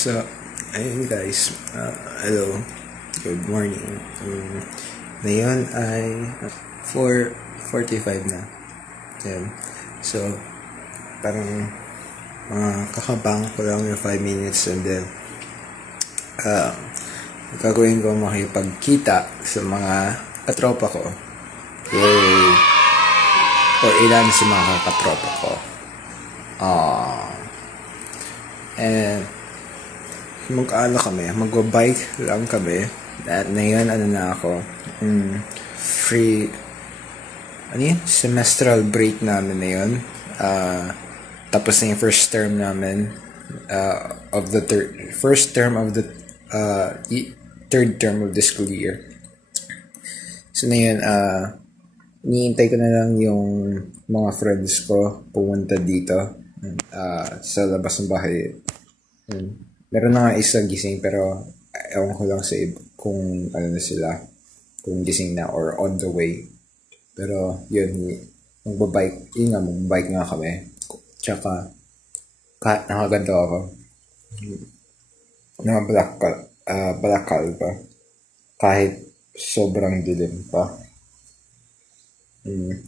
So, ayun guys, hello, good morning. Ngayon ay 4:45 na. Ayan. So, parang kakabang ko lang yung 5 minutes and then gagawin ko makipagkita sa mga katropa ko. Yay! O ilan sa mga katropa ko. And mag-bike lang kami. At ngayon, na ako, free, semestral break namin na yun. Tapos na yung first term namin, of the first term of the, third term of the school year. So na yun, iniintay ko na lang yung mga friends ko pumunta dito, sa labas ng bahay. Meron na nga isa gising pero ewan ko lang sa kung ano na sila, kung gising na or on the way. Pero yun, magbabike nga kami. Tsaka kahit nakaganda ako, balakal pa kahit sobrang dilim pa.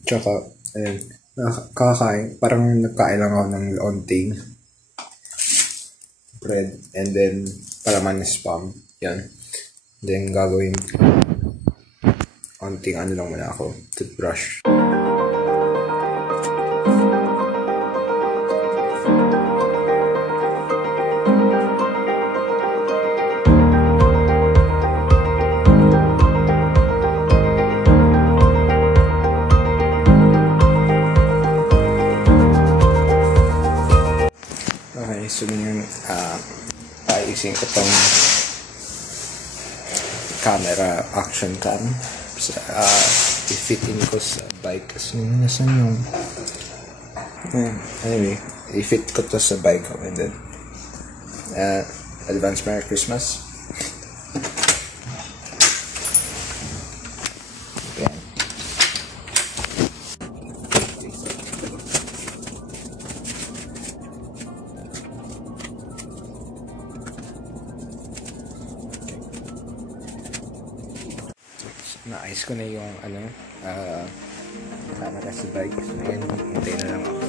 Tsaka ayun, nakakain, parang nagkain lang ako ng launting bread and then palaman na spam. Yan. Then gagawin onting lang muna ako, toothbrush. Okay, so yun, ayusin ko tong camera, action cam. I-fit in ko sa bike kasi nasan yung anyway, i-fit ko to sa bike ko and then advance Merry Christmas. Naayos ko na yung camera sa bike. So yun, hintay na lang ako.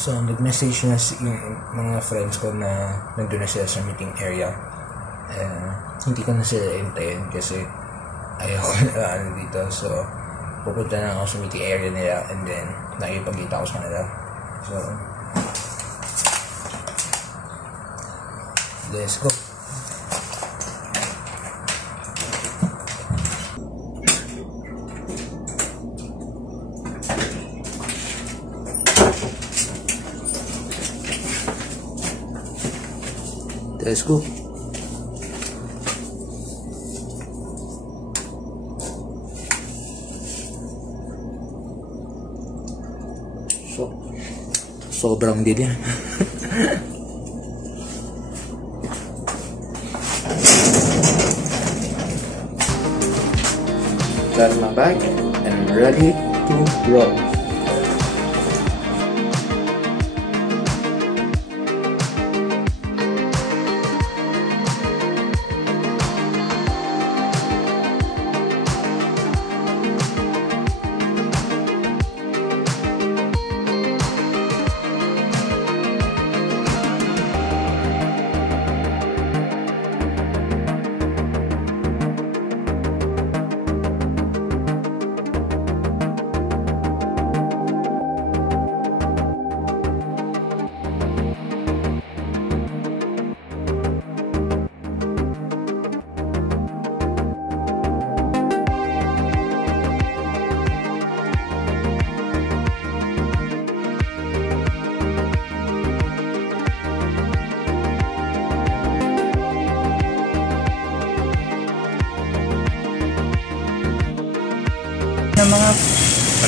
So, nag-message na yung mga friends ko na nandun na sila sa meeting area. Hindi ko na sila hintayin kasi ayaw ko na dito. So, pupunta na ako sa meeting area nila and then nakipagkita ko sa kanila. So, let's go. Let's go. Sobrang dilim. got my bag and ready to roll.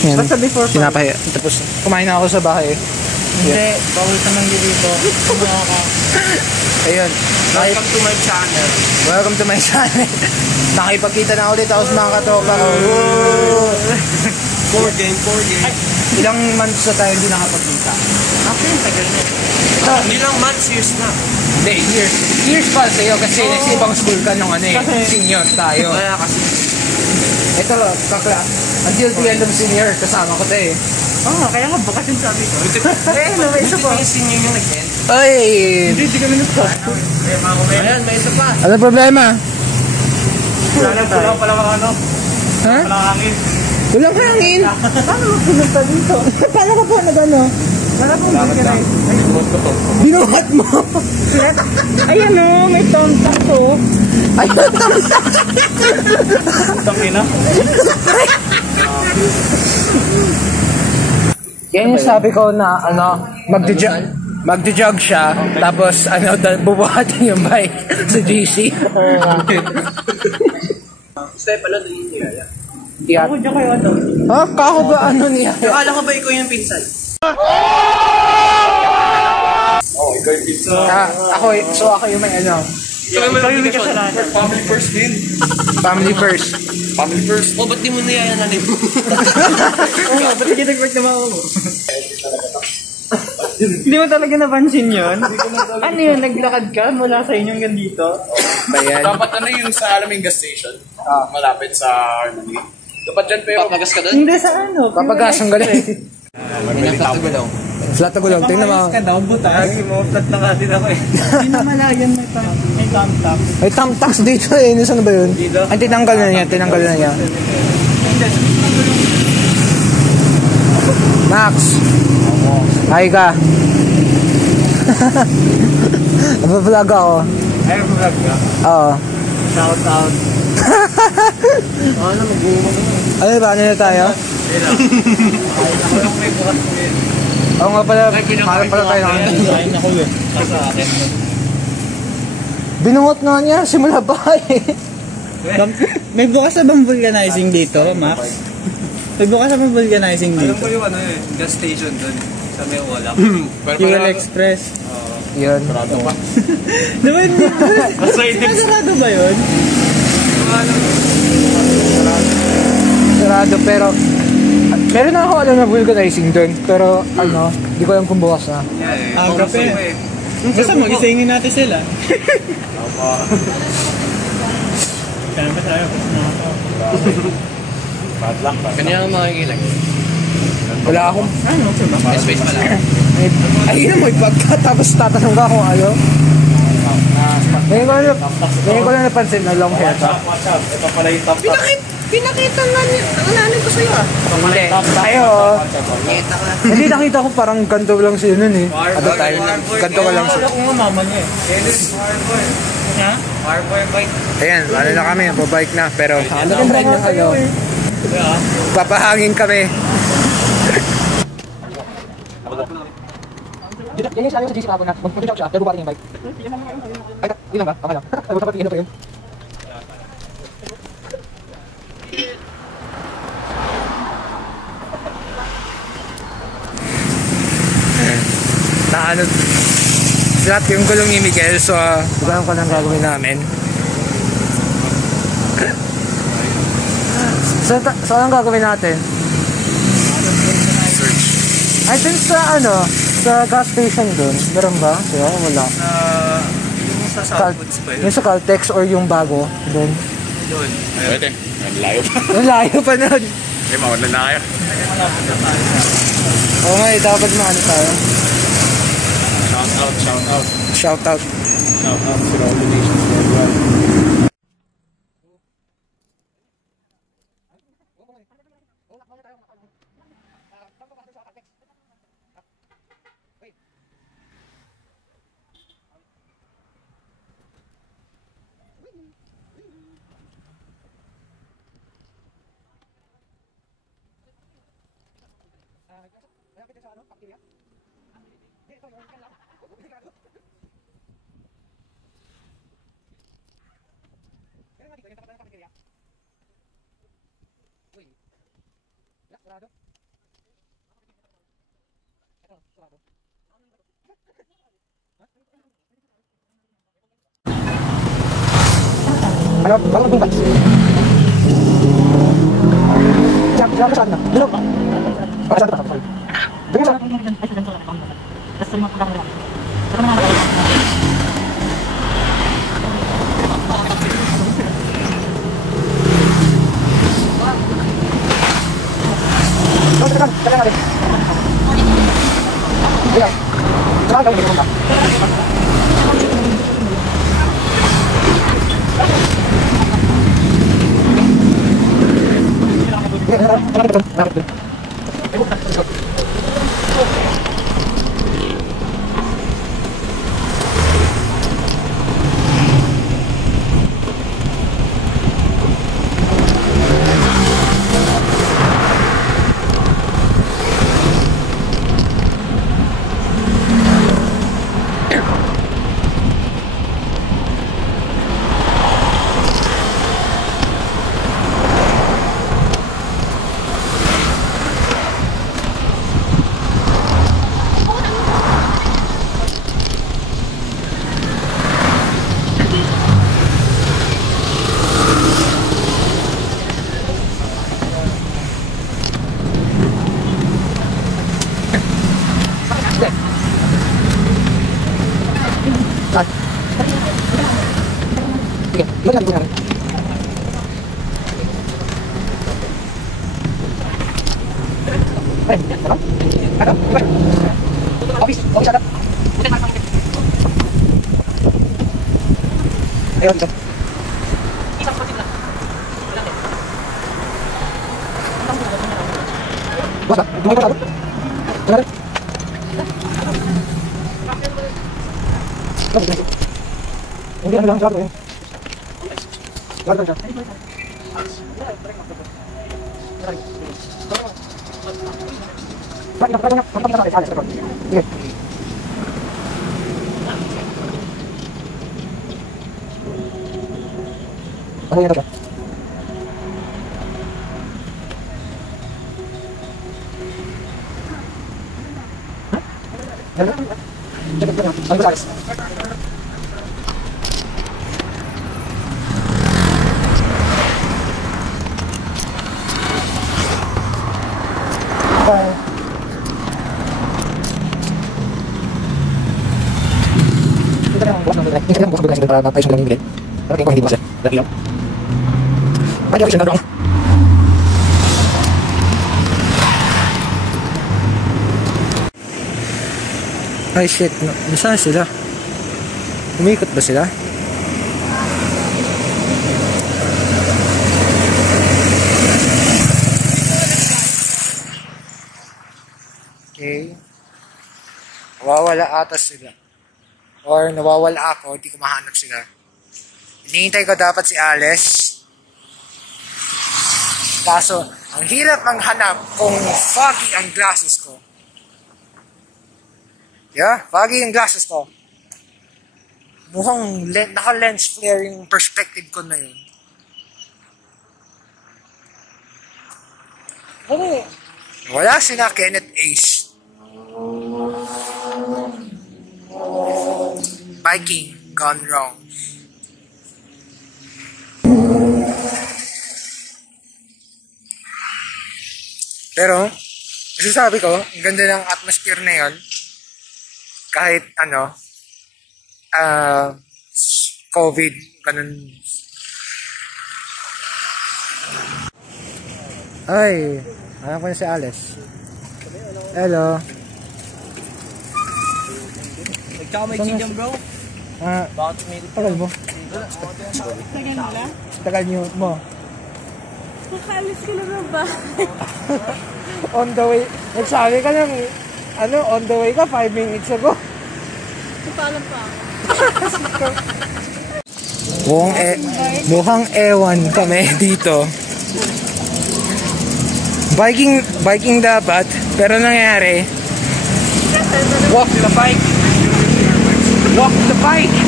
Yan. Basta before pa. Tinapay. Tapos kumain na ako sa bahay. Hindi, bawal ka nang dito. Ayun. Welcome to my channel. Welcome to my channel. Nakipagkita na ulit ako sa mga katropa ko. 4 game. Ilang months na tayo hindi nakapagkita. Actually, tagal na. Hindi lang months, years na. Hindi, years. Years pa sa'yo kasi nasa ibang school ka nung senior tayo. Kaya kasi. Ito, until the end of senior, kasama ko tayo Kaya nga bukas yung sabi ko. May isa pa. Yung senior yung nag-end. Ay! Hindi kami nag-stop. Ayan, may isa pa. Ano problema? Kulang pala mga ano. Ha? Kulang hangin. Walang hangin? Paano mo pinunta dito? Paano ka po nag-ano? Wala pong organize. Binuhat mo? Ayan o, may tontak to. Ay, Tangina. yan yung sabi ko na magja-jog siya, tapos bubuhatin yung bike sa GC. Step, ano din yung niyaya? Yeah. Ako dyan kayo ano? Ha? Kako ba ano niya? Akala ko ba ikaw yung pinsan? Ikaw yung pinsan. Ako yung may ano. Ikaw yung may kasalanan. Family first din. Family first. Family first. Ba't di mo niyaya na rin? Ba't hindi nag-work na mo? Hindi mo talaga napansin yun? Ano yun, naglakad ka mula sa inyong gandito? Bayan. Dapat ano yung sa Alaming Gas Station. Malapit sa Harmony. Dapat dyan pero... Papagas ka doon? Hindi sa ano. Papagasang galing. Flat na gulong. Tingnan mo. Papagas ka daw, butag. Flat na kasi ako eh. Hindi na malayan, may tam-tam. May thumbtacks dito eh. Nasaan na ba yun? Ay, tinanggal na niya. Max. Hi ka. Nag-vlog ako. Ay, vlog ka? Oo. Shout out. Ano, mag-uumag mo. Ano ba? Ano na tayo? Ako yung may bukas ko yun. Oo nga pala. Harap pala tayo ng Kain ako yun. Sa akin. binungot nga niya. Simula pa eh. May bukas na bang vulcanizing dito, Max? May bukas na bang vulcanizing dito? Alam ko yung ano eh, gas station dun. Sa may Wallach. Fuel Express. Yun. Sarado pa. Diba yun? Masarado ba yun? Sarado pero meron na ako alam na vulcanizing doon. Pero hindi ko alam kung bukas na. Ang kape. Basta mag-isingin natin sila. Kaya ba tayo? Kanya ang makikilag. Wala akong May space pala. ayun mo ipagka tapos tatanong ka kung ano. Ngayon ko na napansin na long hair ka. Ito pala yung top top. Pinakita nga niya. Ang nanin ko sa'yo ah. Hindi. Tayo. Hindi nakita ko parang ganto lang siya nun eh. At the time. Ganto ka lang siya. Ako nga mama niya eh. Hardboy. Ha? Hardboy bike. Ayan, ano na kami. Babike na. Pero maganda rin yung ano. Papahangin kami. Yan yung sabi sa GC kahapon na mag-jog siya, pero bukating yung bike. Ay, yun lang ba? Tama lang. Ay, dapat tingin na pa yun. Na flat yung gulong ni Miguel, so bukaan ko lang gagawin namin. So So anong gagawin natin? Search. Ay, dun sa sa gas station dun. Meron ba? Wala. Yung sa Southwoods pa yun. Yung sa Caltex or yung bago dun. Doon. Pwede. Ang layo pa. Ang layo pa nun. Eh, mawala na kayo. Oo nga, dapat maano tayo. Shout out, shout out. Shout out. Shout out to all the nations worldwide. Ano? Bakit magbukas? Diyan ka sa atin na. Dilo. Baka sa atin pa. Bigyan sa atin. Kaya natin. Bigyan. Saan kami pupunta? Sige, ilan lang namin. Ay, ano? Ano? Office, office agad. Ayun, dito. Basta, dumay pa tayo. Ano rin? Hindi lang sarado yun. Sarado siya. Sige. Ano yun siya? Ano? Check it out. Ano ba sa Ini kan bukan bekas para tayo sa mga ngilid. Pero tingin ko hindi bukas eh. Dati lang. Pwede ako siya na Ay shit, no. Nasaan sila? Umikot ba sila? Okay. Nawawala ata sila. Or nawawala ako, hindi ko mahanap sila. Hinihintay ko dapat si Alice. Kaso, ang hirap manghanap kung foggy ang glasses ko. Yeah, foggy yung glasses ko. Mukhang naka-lens flare yung perspective ko na yun. Okay. Wala sina Kenneth Ace. Biking gone wrong. Pero, masasabi ko, ang ganda ng atmosphere na yun. Kahit ano, COVID, ganun. Ay, alam ko na si Alice. Hello. Ikaw may chicken bro? Bakit may tagal mo? Tagal nyo mo. Nakaalis ka na ba? On the way. Nagsabi ka ng, on the way ka 5 minutes ago. Paalam pa ako. Mukhang ewan kami dito. Biking dapat, pero nangyari, walk the bike. Walk the bike.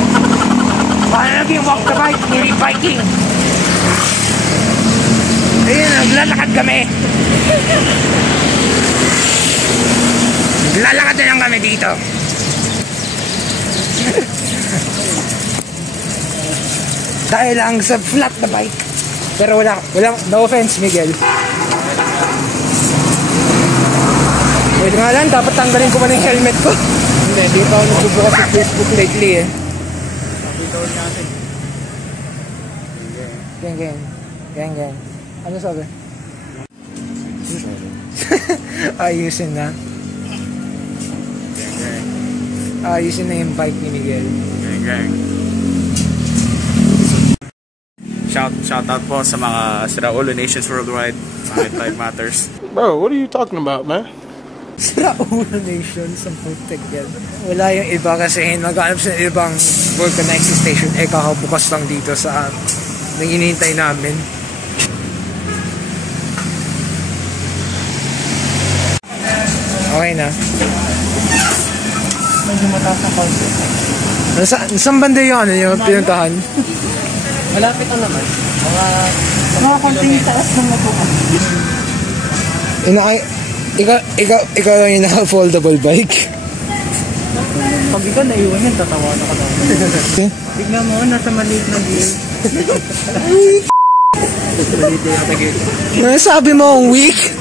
Paano naging walk the bike? Hindi biking. Ayun, naglalakad kami. Naglalakad na lang kami dito. Dahil lang sa flat na bike. Pero walang, no offense, Miguel. Wait nga lang, dapat tanggalin ko pa ng helmet ko. Hindi pa ako nagbubukas sa Facebook lately eh. Gang. Ano sabi? Ayusin na. Ayusin na yung bike ni Miguel. Gang. Shout out po sa mga Siraulo Nations worldwide. Mga Life Matters. Bro, what are you talking about, man? Siraulo Nation sa putik yan. Wala yung iba kasi nag-aanap sa ibang vulcanizing station. Kakabukas lang dito sa nanginintay namin. Okay na. Medyo mataas ang konti. Saan banda yung yung pinuntahan? Malapit na naman. Mga konting taas ng matukan. Ikaw lang yung naka-foldable bike. Pag ikaw naiwan yan, tatawa na ka daw. Tignan mo, nasa maliit na view. Maliit na yung tagil. Nasabi mo ang weak?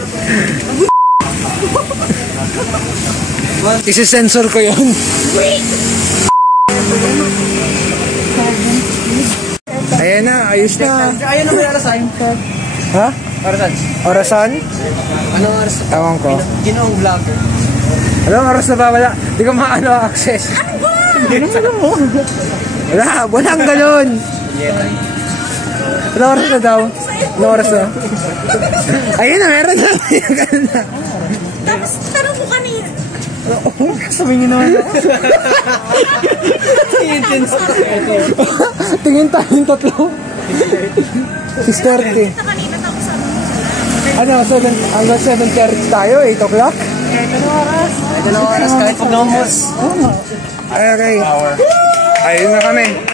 Isi-sensor ko yun. Ayan na, ayos na. Ayan na may arasan. Ha? Arasan. Orasan? Anong oras? Ewan ko. Ginoong vlogger. Alam, oras na ba? Wala. Di ko maano access. Ginoong mo. Walang galon. Ano oras na daw? Ano oras na? Ayun na, meron na. Tapos, tanong ko kanina. Sabihin niyo naman ako. Tingin tayong tatlo. 6:30. Kanina tapos sabi mo. Ano, hanggang 7:30 tayo, 8 o'clock? Kahit anong oras, kahit pag naumos. Okay. Ayun na kami.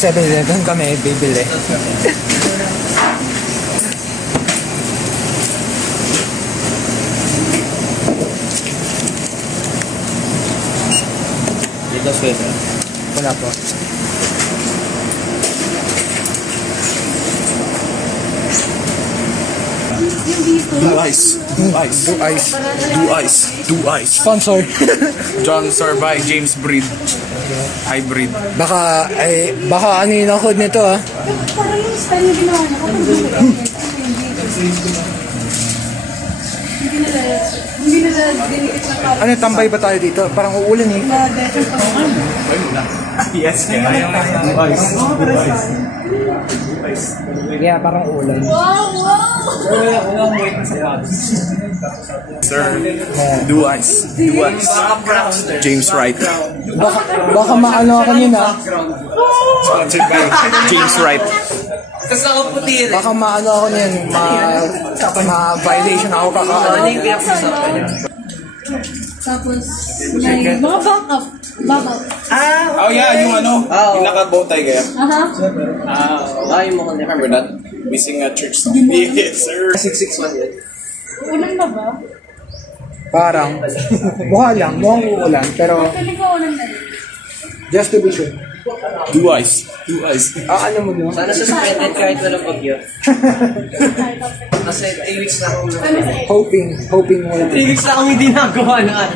7-Eleven kami bibili. Dito sweater. Wala po. Do ice. Do ice. Do ice. Do ice. Do ice. Sponsor. John Sorbay, James Breed. Hybrid. baka ano yung code nito ah. Parang yung style na ginawa niya. Hindi na dinikit na parang. Ano, tambay ba tayo dito? Parang uulan eh. Yes, kaya. Do ice. Do ice. Yeah, parang uulan. Wow! Sir, do ice. Do ice. James Wright. Baka maano ako yun ah. Sponsored by James Wright. Baka maano ako yun. Ma-violation ako kakaano. Tapos, may mga backup. Backup. Oh yeah, yung ano, yung naka-bow tie kaya. Remember that? We sing at church song. Yes, sir. 661 yan. Ulan ba ba? Parang, mukhang uulan. Pero, Feeling ko ulan na rin. just to be sure. Do ice. Do ice. Ano mo doon? Sana suspended kahit walang bagyo. Kasi 3 weeks na akong Hoping wala. 3 weeks na akong hindi nagawa na.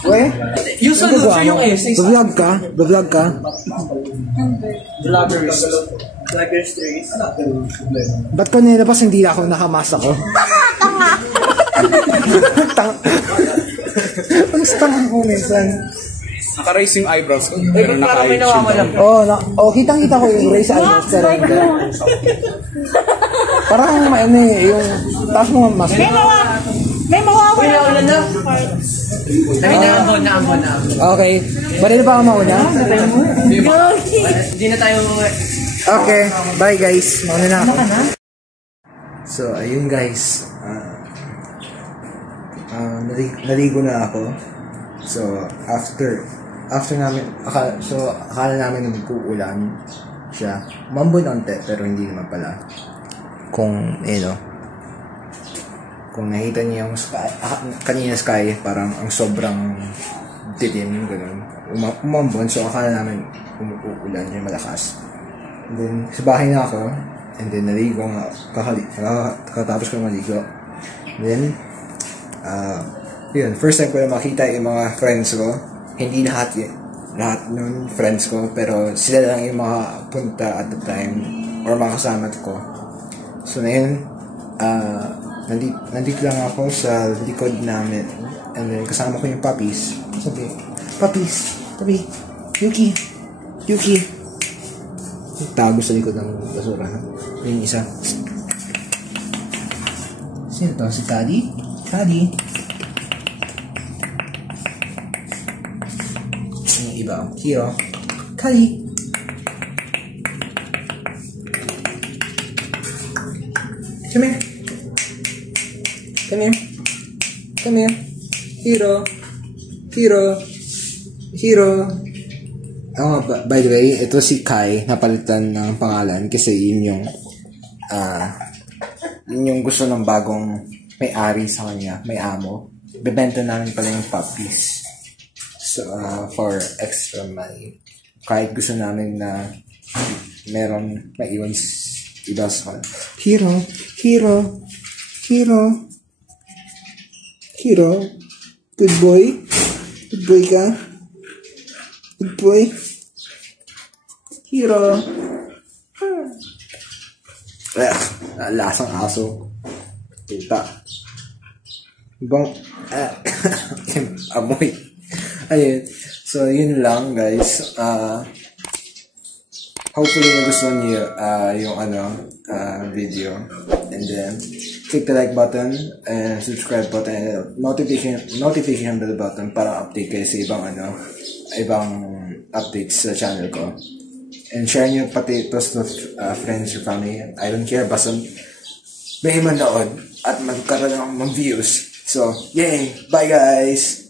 We? Yung solution yung essays. Vlog ka? Vlog ka? Vloggers. Vloggers 3. Ba't ko nilabas hindi ako nakamasa ko? Tanga. Ang tanga ko minsan. Naka-raise yung eyebrows ko. Pero Parang may naka-eye nawawalan. Kitang-kita ko yung race eyebrows pero hindi. Parang ano eh, yung taas mo ang mask. May mawawala. Ulan na. Ay, naambon. Okay. Bali pa ako mauna? Hindi na tayo Okay. Bye guys. Mauna na ako. So, ayun guys. Naligo na ako. So, after namin, akala namin na magkuulan siya. Umambon onte, pero hindi naman pala. Kung nakita niyo yung sky, kanina sky, parang ang sobrang dilim, ganun. Umambon, so akala namin umuulan yung malakas. And then, sa bahay na ako, and then naligo nga, kakatapos ko maligo. And then, yun, first time ko na makita yung mga friends ko. Hindi lahat nun friends ko, pero sila lang yung mga punta at the time, or mga kasama ko. So na yun, nandito lang ako sa likod namin, and then kasama ko yung puppies. Sabi, puppies, tabi, Yuki, tago sa likod ng basura, no? Yung isa, sino to? Si Daddy? Yung iba, Hiro, Kali. Come here. Hiro. By the way, ito si Kai, napalitan ng pangalan kasi yun yung gusto ng bagong may-ari sa kanya, may amo. Bebenta namin pala yung puppies. So, for extra money. Kahit gusto namin na meron maiwan iba sa kanya. Hiro. Good boy ka. Good boy. Hiro. Lasang aso. Kita. Bang. Amoy. Ayun. So, yun lang, guys. Hopefully, nagustuhan niyo yung video. And then, click the like button and subscribe button and notification bell button para update kayo sa ibang updates sa channel ko. And share nyo pati ito to friends or family. I don't care, basta may manood at magkaroon ng views. So, yay! Bye guys!